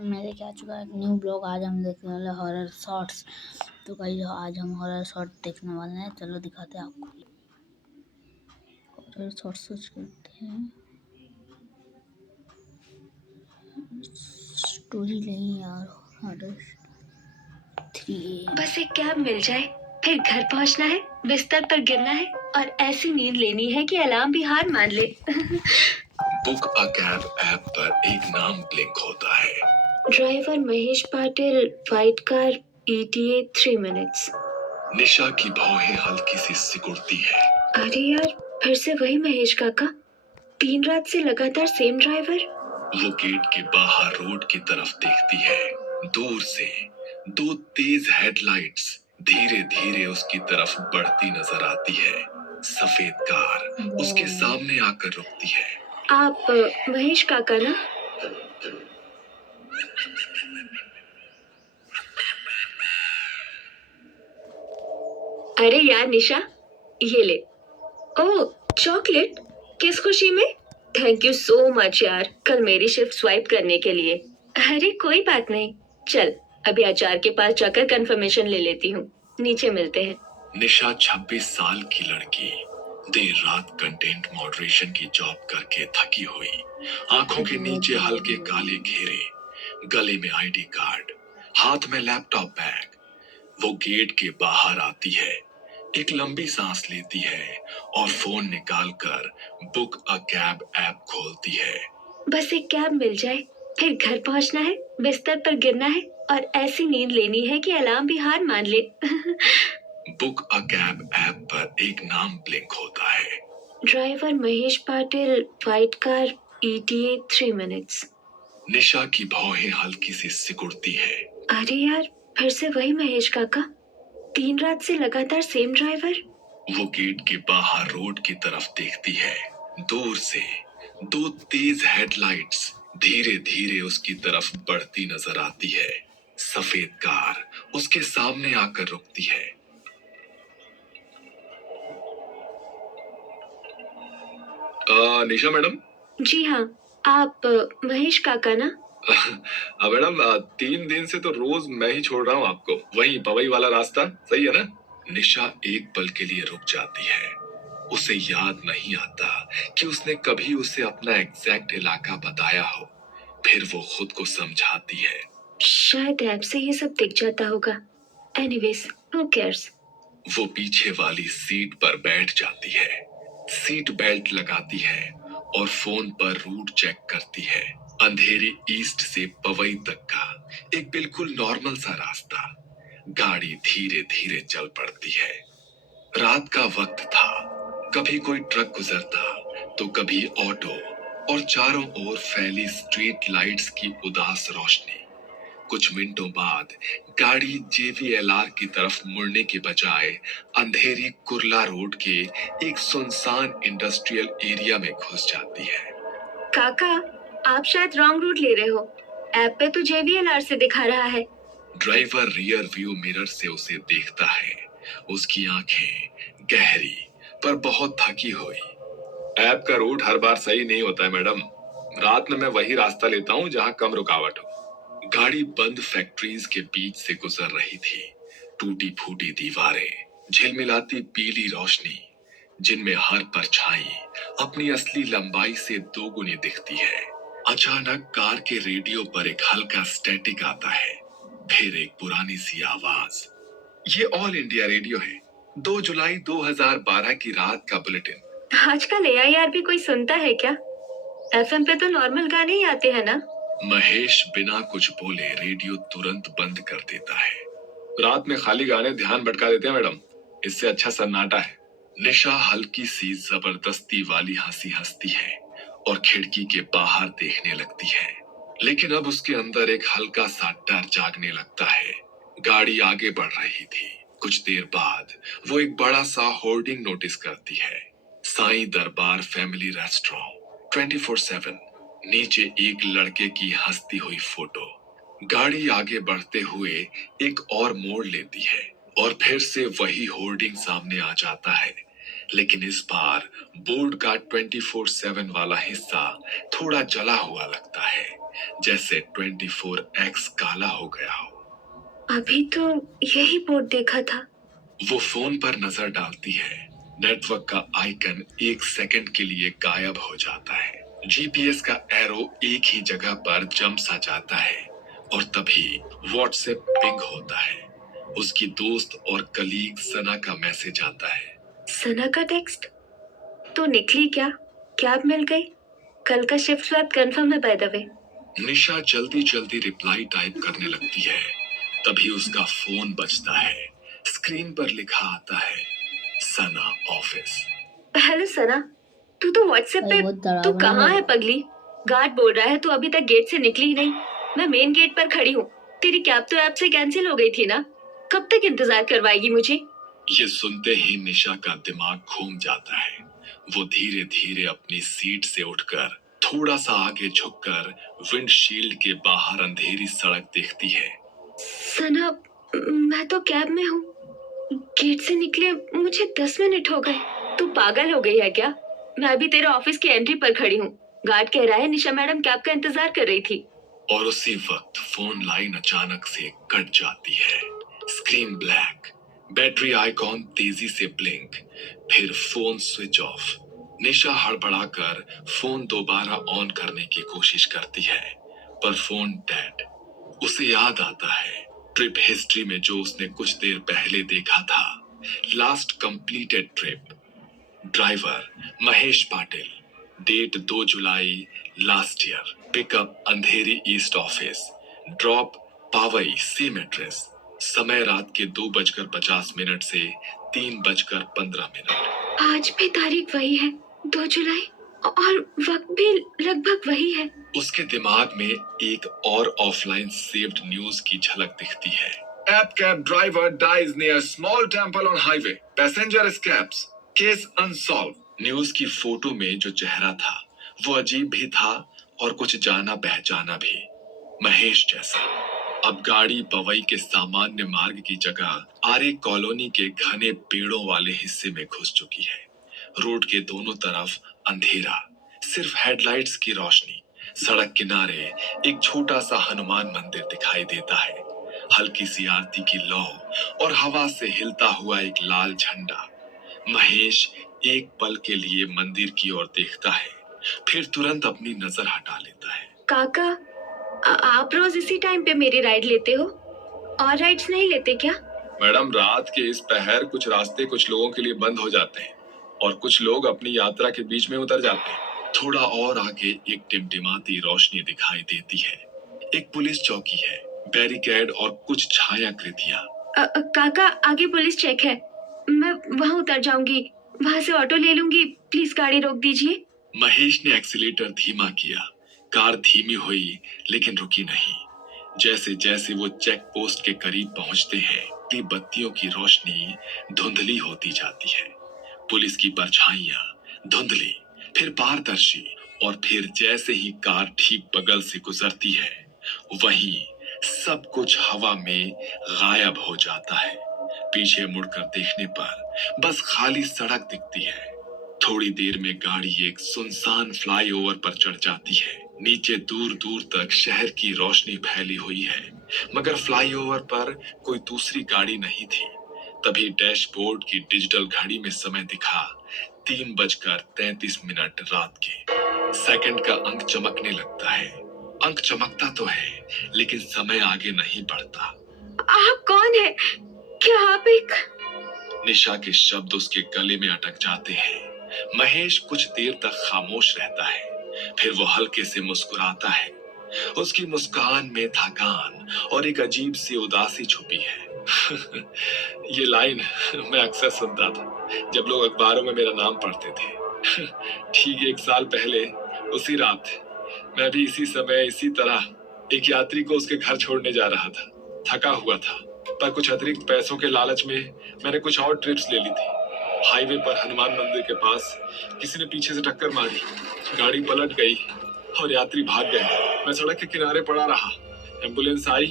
मेरे क्या चुका है एक न्यू ब्लॉग। आज हम देखने वाले हॉरर शॉर्ट्स। तो भाई आज हम हॉरर शॉर्ट देखने वाले हैं। चलो दिखाते हैं आपको। हॉरर शॉर्ट सर्च करते हैं। स्टोरी नहीं यार, हॉरर 3 बस एक कैब मिल जाए, फिर घर पहुंचना है, बिस्तर पर गिरना है और ऐसी नींद लेनी है कि अलार्म भी हार मान ले। बुक अ कैब ऐप पर एक नाम ब्लिंक होता है। Driver Mahesh Patil, white car, ETA 3 minutes. Nisha की भौहें हल्की सी सिकुड़ती है। अरे यार, फिर से वही महेश काका। 3 रात से लगातार सेम ड्राइवर। वो गेट के बाहर रोड की तरफ देखती है। दूर से 2 तेज हेडलाइट्स धीरे धीरे उसकी तरफ बढ़ती नजर आती है। सफेद कार उसके सामने आकर रुकती है। आप महेश काका ना? अरे यार निशा, ये ले। ओह, चॉकलेट? किस खुशी में? थैंक यू सो मच यार, कल मेरी शिफ्ट स्वाइप करने के लिए। अरे कोई बात नहीं, चल अभी आचार्य के पास जाकर कंफर्मेशन ले लेती हूँ। नीचे मिलते हैं। निशा 26 साल की लड़की, देर रात कंटेंट मॉडरेशन की जॉब करके थकी हुई, आंखों के नीचे हल्के काले घेरे, गले में आईडी कार्ड, हाथ में लैपटॉप बैग। वो गेट के बाहर आती है, एक लंबी सांस लेती है और फोन निकालकर बुक अ कैब ऐप खोलती है। बस एक कैब मिल जाए, फिर घर पहुंचना है, बिस्तर पर गिरना है और ऐसी नींद लेनी है कि अलार्म भी हार मान ले। बुक अ कैब ऐप पर एक नाम ब्लिंक होता है। Driver Mahesh Patil, white car, ETA 3 minutes. Nisha की भौहें हल्की सी सिकुड़ती है। अरे यार, फिर से वही महेश काका। 3 रात से लगातार सेम ड्राइवर। वो गेट के बाहर रोड की तरफ देखती है। दूर से 2 तेज हेडलाइट्स धीरे धीरे उसकी तरफ बढ़ती नजर आती है। सफेद कार उसके सामने आकर रुकती है। निशा मैडम। जी हाँ, आप महेश काका ना? मैडम, 3 दिन से तो रोज मैं ही छोड़ रहा हूँ आपको, वही पवई वाला रास्ता, सही है ना? निशा एक पल के लिए रुक जाती है। उसे याद नहीं आता कि उसने कभी उसे अपना एग्जैक्ट इलाका बताया हो। फिर वो खुद को समझाती है, शायद ऐप से ये सब दिख जाता होगा। Anyways, who cares. वो पीछे वाली सीट पर बैठ जाती है, सीट बेल्ट लगाती है और फोन पर रूट चेक करती है। अंधेरी ईस्ट से पवई तक का एक बिल्कुल नॉर्मल सा रास्ता। गाड़ी धीरे धीरे चल पड़ती है। रात का वक्त था, कभी कोई ट्रक गुजरता तो कभी ऑटो, और चारों ओर फैली स्ट्रीट लाइट्स की उदास रोशनी। कुछ मिनटों बाद गाड़ी JVLR की तरफ मुड़ने के बजाय अंधेरी कुर्ला रोड के एक सुनसान इंडस्ट्रियल एरिया में घुस जाती है। काका, आप शायद रॉन्ग रूट ले रहे हो। ऐप पे तो JVLR से दिखा रहा है। ड्राइवर रियर व्यू मिरर से उसे देखता है। उसकी आंखें गहरी पर बहुत थकी हुई। ऐप का रूट हर बार सही नहीं होता है मैडम। रात में मैं वही रास्ता लेता हूँ जहाँ कम रुकावट हो। गाड़ी बंद फैक्ट्रीज के बीच से गुजर रही थी। टूटी फूटी दीवारें, झिलमिलाती पीली रोशनी, जिनमें हर परछाई अपनी असली लंबाई से दोगुनी दिखती है। अचानक कार के रेडियो पर एक हल्का स्टैटिक आता है, फिर एक पुरानी सी आवाज। ये ऑल इंडिया रेडियो है, 2 जुलाई 2012 की रात का बुलेटिन। आजकल AIR भी कोई सुनता है क्या? FM पे तो नॉर्मल गाने ही आते हैं ना? महेश बिना कुछ बोले रेडियो तुरंत बंद कर देता है। रात में खाली गाने ध्यान भटका देते हैं मैडम, इससे अच्छा सन्नाटा है। निशा हल्की सी जबरदस्ती वाली हंसी हंसती है और खिड़की के बाहर देखने लगती है। लेकिन अब उसके अंदर एक हल्का सा डर जागने लगता है। गाड़ी आगे बढ़ रही थी। कुछ देर बाद वो एक बड़ा सा होर्डिंग नोटिस करती है, साईं दरबार फैमिली रेस्टोरेंट 24/7। नीचे एक लड़के की हंसती हुई फोटो। गाड़ी आगे बढ़ते हुए एक और मोड़ लेती है और फिर से वही होर्डिंग सामने आ जाता है, लेकिन इस बार बोर्ड का 24/7 वाला हिस्सा थोड़ा जला हुआ लगता है, जैसे 24x काला हो गया हो। अभी तो यही बोर्ड देखा था। वो फोन पर नजर डालती है। नेटवर्क का आइकन 1 सेकंड के लिए गायब हो जाता है। जीपीएस का एरो एक ही जगह पर जम सा जाता है और तभी व्हाट्सएप पिंग होता है। उसकी दोस्त और कलीग सना का मैसेज आता है। सना का टेक्स्ट? तो निकली क्या? कैब मिल गई? कल का शिफ्ट स्वैप कंफर्म है बाय द वे। निशा जल्दी जल्दी रिप्लाई टाइप करने लगती है। तभी उसका फोन बजता है। स्क्रीन पर लिखा आता है सना ऑफिस। हेलो सना, तू तो व्हाट्सएप भाई पे। बहुत तू डरावना कहाँ है। है पगली? गार्ड बोल रहा है तू अभी तक गेट से निकली ही नहीं। मैं मेन गेट पर खड़ी हूँ। तेरी कैब तो ऐप से कैंसिल हो गई थी ना? कब तक इंतजार करवाएगी मुझे? ये सुनते ही निशा का दिमाग घूम जाता है। वो धीरे धीरे अपनी सीट से उठकर थोड़ा सा आगे झुककर विंडशील्ड के बाहर अंधेरी सड़क देखती है। सना, मैं तो कैब में हूँ। गेट से निकले मुझे 10 मिनट हो गए। तू पागल हो गई है क्या? मैं अभी तेरे ऑफिस की एंट्री पर खड़ी हूँ। गार्ड कह रहा है निशा मैडम कैब का इंतजार कर रही थी। और उसी वक्त फोन लाइन अचानक से कट जाती है। स्क्रीन ब्लैक, बैटरी आइकॉन तेजी से ब्लिंक, फिर फोन स्विच ऑफ। निशा हड़बड़ाकर फोन दोबारा ऑन करने की कोशिश करती है, पर फोन डेड। उसे याद आता है ट्रिप हिस्ट्री में जो उसने कुछ देर पहले देखा था। Last completed trip, driver Mahesh Patil, date 2 July last year, pickup Andheri east office, drop Powai same address, समय रात के 2:50 से 3:15। आज भी तारीख वही है, 2 जुलाई, और वक्त भी लगभग वही है। उसके दिमाग में एक और ऑफलाइन सेव्ड न्यूज की झलक दिखती है। App cab driver dies near small temple on highway, passenger escapes, case unsolved. News की फोटो में जो चेहरा था वो अजीब भी था और कुछ जाना पहचाना भी, महेश जैसा। अब गाड़ी पवई के सामान्य मार्ग की जगह आरे कॉलोनी के घने पेड़ों वाले हिस्से में घुस चुकी है। रोड के दोनों तरफ अंधेरा, सिर्फ हेडलाइट्स की रोशनी। सड़क किनारे एक छोटा सा हनुमान मंदिर दिखाई देता है, हल्की सी आरती की लौ और हवा से हिलता हुआ एक लाल झंडा। महेश एक पल के लिए मंदिर की ओर देखता है, फिर तुरंत अपनी नजर हटा लेता है। काका, आप रोज इसी टाइम पे मेरी राइड लेते हो? और राइड्स नहीं लेते क्या? मैडम, रात के इस पहर कुछ रास्ते कुछ लोगों के लिए बंद हो जाते हैं और कुछ लोग अपनी यात्रा के बीच में उतर जाते हैं। थोड़ा और आगे एक टिमटिमाती रोशनी दिखाई देती है। एक पुलिस चौकी है, बैरिकेड और कुछ छायाकृतियां। काका, आगे पुलिस चेक है। मैं वहाँ उतर जाऊंगी, वहाँ से ऑटो ले लूंगी। प्लीज गाड़ी रोक दीजिए। महेश ने एक्सीलेटर धीमा किया। कार धीमी हुई लेकिन रुकी नहीं। जैसे जैसे वो चेक पोस्ट के करीब पहुंचते हैं, ती बत्तियों की रोशनी धुंधली होती जाती है। पुलिस की परछाइयां धुंधली, फिर पारदर्शी, और फिर जैसे ही कार ठीक बगल से गुजरती है, वहीं सब कुछ हवा में गायब हो जाता है। पीछे मुड़कर देखने पर बस खाली सड़क दिखती है। थोड़ी देर में गाड़ी एक सुनसान फ्लाईओवर पर चढ़ जाती है। नीचे दूर दूर तक शहर की रोशनी फैली हुई है, मगर फ्लाईओवर पर कोई दूसरी गाड़ी नहीं थी। तभी डैशबोर्ड की डिजिटल घड़ी में समय दिखा 3:33 रात के। सेकंड का अंक चमकने लगता है। अंक चमकता तो है, लेकिन समय आगे नहीं बढ़ता। आप कौन है? क्या आप एक... निशा के शब्द उसके गले में अटक जाते हैं। महेश कुछ देर तक खामोश रहता है, फिर वो हल्के से मुस्कुराता है। उसकी मुस्कान में थकान और एक अजीब सी उदासी छुपी है। ये लाइन मैं अक्सर सुनता था जब लोग अखबारों में मेरा नाम पढ़ते थे। ठीक 1 साल पहले उसी रात मैं भी इसी समय इसी तरह एक यात्री को उसके घर छोड़ने जा रहा था। थका हुआ था, पर कुछ अतिरिक्त पैसों के लालच में मैंने कुछ और ट्रिप्स ले ली थी। हाईवे पर हनुमान मंदिर के पास किसी ने पीछे से टक्कर मारी, गाड़ी पलट गई और यात्री भाग गए। मैं सड़क के किनारे पड़ा रहा। एम्बुलेंस आई,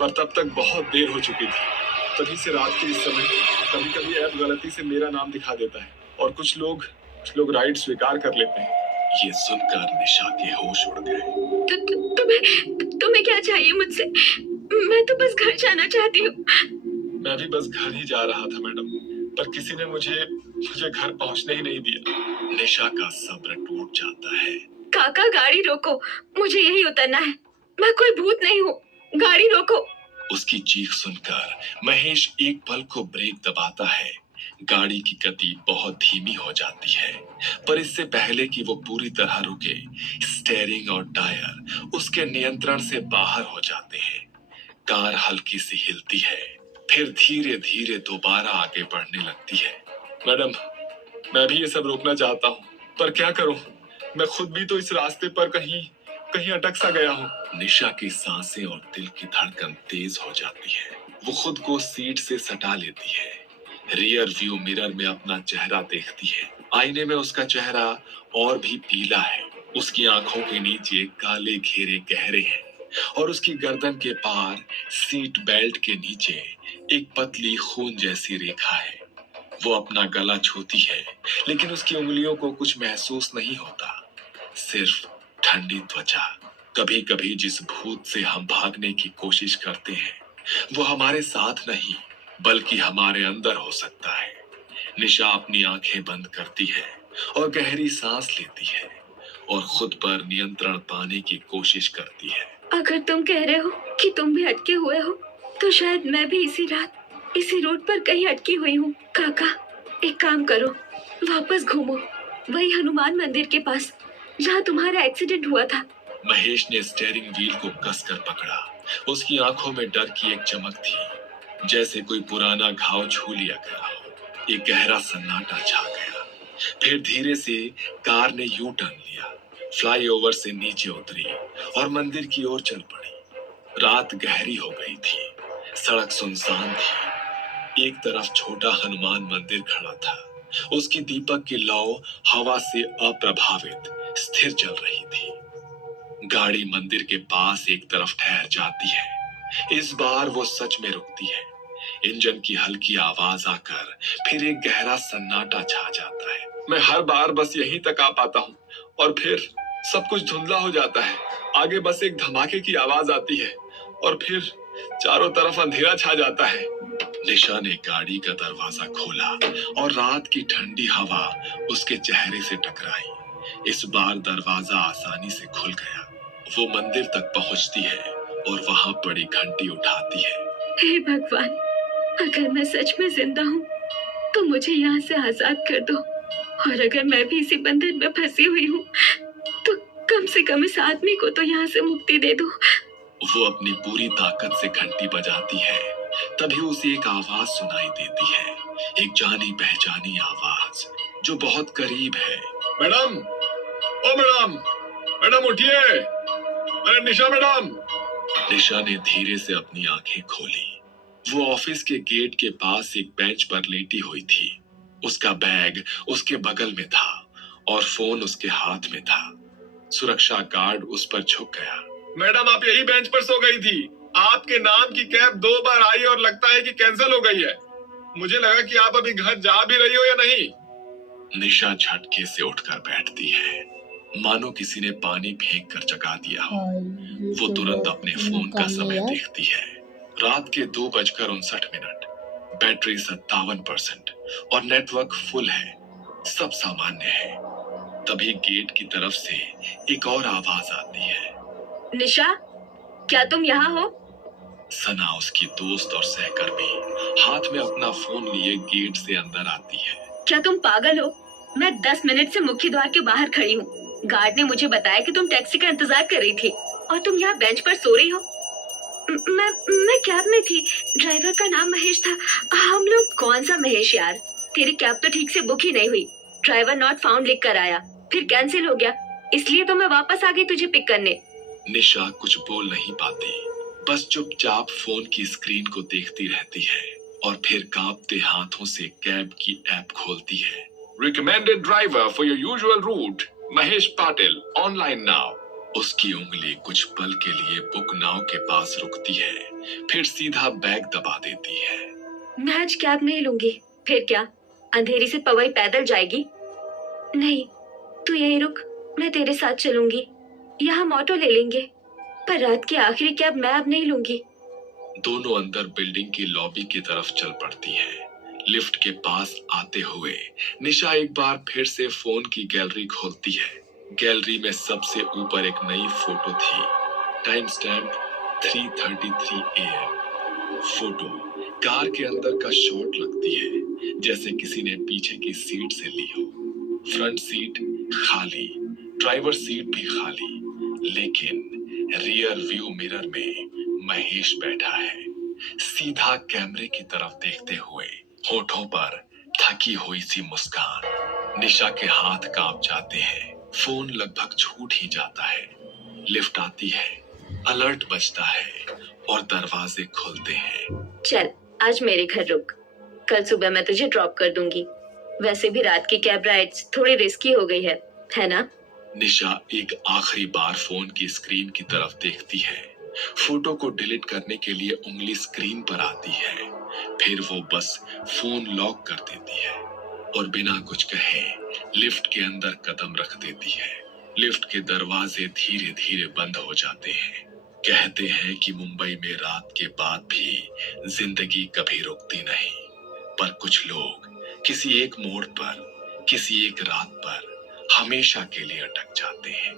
पर तब तक बहुत देर हो चुकी थी। तभी से रात के इस समय कभी कभी ऐप गलती से मेरा नाम दिखा देता है और कुछ लोग राइड स्वीकार कर लेते हैं। ये सुनकर निशा के होश उड़ गए। तुम्हें क्या चाहिए मुझसे? मैं तो बस घर जाना चाहती हूँ। मैं भी बस घर ही जा रहा था मैडम, पर किसी ने मुझे घर पहुंचने ही नहीं दिया। निशा का सब्र टूट जाता है। काका गाड़ी रोको, मुझे यही उतरना है। मैं कोई भूत नहीं हूँ, गाड़ी रोको। उसकी चीख सुनकर महेश एक पल को ब्रेक दबाता है। गाड़ी की गति बहुत धीमी हो जाती है, पर इससे पहले कि वो पूरी तरह रुके, स्टीयरिंग और टायर उसके नियंत्रण से बाहर हो जाते हैं। कार हल्की सी हिलती है, फिर धीरे धीरे दोबारा आगे बढ़ने लगती है। मैडम, मैं भी ये सब रोकना चाहता हूँ, पर क्या करूँ? मैं खुद भी तो इस रास्ते पर कहीं अटक सा गया हूँ। निशा की सांसें और दिल की धड़कन तेज हो जाती है। वो खुद को सीट से सटा लेती है। रियर व्यू मिरर में अपना चेहरा देखती है। आईने में उसका चेहरा और भी पीला है। उसकी आंखों के नीचे काले घेरे गहरे हैं और उसकी गर्दन के पार सीट बेल्ट के नीचे एक पतली खून जैसी रेखा है। वो अपना गला छूती है, लेकिन उसकी उंगलियों को कुछ महसूस नहीं होता, सिर्फ ठंडी त्वचा। कभी कभी जिस भूत से हम भागने की कोशिश करते हैं, वो हमारे साथ नहीं बल्कि हमारे अंदर हो सकता है। निशा अपनी आंखें बंद करती है और गहरी सांस लेती है और खुद पर नियंत्रण पाने की कोशिश करती है। अगर तुम कह रहे हो कि तुम भी अटके हुए हो, तो शायद मैं भी इसी रात इसी रोड पर कहीं अटकी हुई हूँ। काका, एक काम करो, वापस घूमो, वही हनुमान मंदिर के पास जहाँ तुम्हारा एक्सीडेंट हुआ था। महेश ने स्टीयरिंग व्हील को कसकर पकड़ा। उसकी आंखों में डर की एक चमक थी, जैसे कोई पुराना घाव छू लिया गया हो। एक गहरा सन्नाटा छा गया। फिर धीरे से कार ने यू टर्न लिया, फ्लाईओवर से नीचे उतरी और मंदिर की ओर चल पड़ी। रात गहरी हो गई थी, सड़क सुनसान थी। एक तरफ छोटा हनुमान मंदिर खड़ा था, उसकी दीपक की लौ हवा से अप्रभावित स्थिर चल रही थी। गाड़ी मंदिर के पास एक तरफ ठहर जाती है। इस बार वो सच में रुकती है। इंजन की हल्की आवाज आकर फिर एक गहरा सन्नाटा छा जाता है। मैं हर बार बस यहीं तक आ पाता हूँ और फिर सब कुछ धुंधला हो जाता है। आगे बस एक धमाके की आवाज आती है और फिर चारों तरफ अंधेरा छा जाता है। निशा ने गाड़ी का दरवाजा खोला और रात की ठंडी हवा उसके चेहरे से टकराई। इस बार दरवाजा आसानी से खुल गया। वो मंदिर तक पहुंचती है और वहां पड़ी घंटी उठाती है। हे भगवान, अगर मैं सच में जिंदा हूँ तो मुझे यहाँ से आजाद कर दो, और अगर मैं भी इसी बंधन में फंसी हुई हूँ तो कम से कम इस आदमी को तो यहाँ से मुक्ति दे दो। वो अपनी पूरी ताकत से घंटी बजाती है। तभी उसे एक आवाज सुनाई देती है, एक जानी पहचानी आवाज जो बहुत करीब है। मैडम, ओ मैडम, मैडम उठिए, अरे निशा मैडम। निशा ने धीरे से अपनी आंखें खोली। वो ऑफिस के गेट के पास एक बेंच पर लेटी हुई थी। उसका बैग उसके बगल में था और फोन उसके हाथ में था। सुरक्षा गार्ड उस पर झुक गया। मैडम, आप यही बेंच पर सो गई थी। आपके नाम की कैब 2 बार आई और लगता है कि कैंसिल हो गई है। मुझे लगा कि आप अभी घर जा भी रही हो या नहीं। निशा झटके से उठकर बैठती है, मानो किसी ने पानी फेंक कर जगा दिया हो। वो तुरंत अपने फोन का समय देखती है। रात के 2:59। बैटरी 57% और नेटवर्क फुल है। सब सामान्य है। तभी गेट की तरफ से एक और आवाज आती है। निशा, क्या तुम यहाँ हो? सना, उसकी दोस्त और सहकर्मी, हाथ में अपना फोन लिए गेट से अंदर आती है। क्या तुम पागल हो? मैं 10 मिनट से मुख्य द्वार के बाहर खड़ी हूँ। गार्ड ने मुझे बताया कि तुम टैक्सी का इंतजार कर रही थी और तुम यहाँ बेंच पर सो रही हो। मैं कैब में थी। ड्राइवर का नाम महेश था। हम लोग। कौन सा महेश यार? तेरी कैब तो ठीक से बुक ही नहीं हुई। ड्राइवर नॉट फाउंड लिख कर आया, फिर कैंसिल हो गया, इसलिए तो मैं वापस आ गई तुझे पिक करने। निशा कुछ बोल नहीं पाती, बस चुपचाप फोन की स्क्रीन को देखती रहती है और फिर कांपते हाथों से कैब की ऐप खोलती है। Recommended driver for your usual route, Mahesh Patil, online now. उसकी उंगली कुछ पल के लिए बुक नाउ के पास रुकती है, फिर सीधा बैग दबा देती है। मैं आज कैब नहीं लूंगी। फिर क्या? अंधेरी से पवई पैदल जाएगी? नहीं, तू यहीं रुक, मैं तेरे साथ चलूंगी। या हम ऑटो ले लेंगे, पर रात की आखिरी कैब मैं अब नहीं लूंगी। दोनों अंदर बिल्डिंग की लॉबी की तरफ चल पड़ती हैं। लिफ्ट के पास आते हुए निशा एक बार फिर से फोन की गैलरी खोलती है। गैलरी में सबसे ऊपर एक नई फोटो थी। Time stamp 3:33 AM। Photo car के अंदर का शॉट लगती है, जैसे किसी ने पीछे की सीट से ली हो। फ्रंट सीट खाली, ड्राइवर सीट भी खाली, लेकिन रियर व्यू मिरर में महेश बैठा है, सीधा कैमरे की तरफ देखते हुए, होठों पर थकी हुई सी मुस्कान। निशा के हाथ कांप जाते हैं, फोन लगभग छूट ही जाता है। लिफ्ट आती है, अलर्ट बजता है और दरवाजे खुलते हैं। चल, आज मेरे घर रुक, कल सुबह मैं तुझे ड्रॉप कर दूंगी। वैसे भी रात की कैब राइड्स थोड़ी रिस्की हो गई है ना? निशा एक आखिरी बार फोन की स्क्रीन की तरफ देखती है। फोटो को डिलीट करने के लिए उंगली स्क्रीन पर आती है, फिर वो बस फोन लॉक कर देती है और बिना कुछ कहे लिफ्ट के अंदर कदम रख देती है। लिफ्ट के दरवाजे धीरे धीरे बंद हो जाते हैं। कहते हैं कि मुंबई में रात के बाद भी जिंदगी कभी रुकती नहीं, पर कुछ लोग किसी एक मोड़ पर, किसी एक रात पर हमेशा के लिए अटक जाते हैं।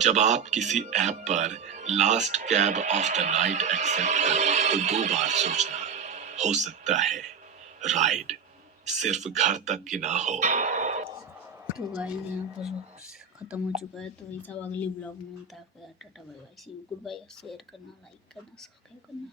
जब आप किसी ऐप पर last cab of the night accept करें तो 2 बार सोचना, हो सकता है राइड सिर्फ घर तक की ना हो। तो गाइस यहाँ पर खत्म हो चुका है, तो ये सब अगली ब्लॉग में मिलता है। आपके साथ tata bye bye, see you, goodbye. Share करना, लाइक करना, सब्सक्राइब करना।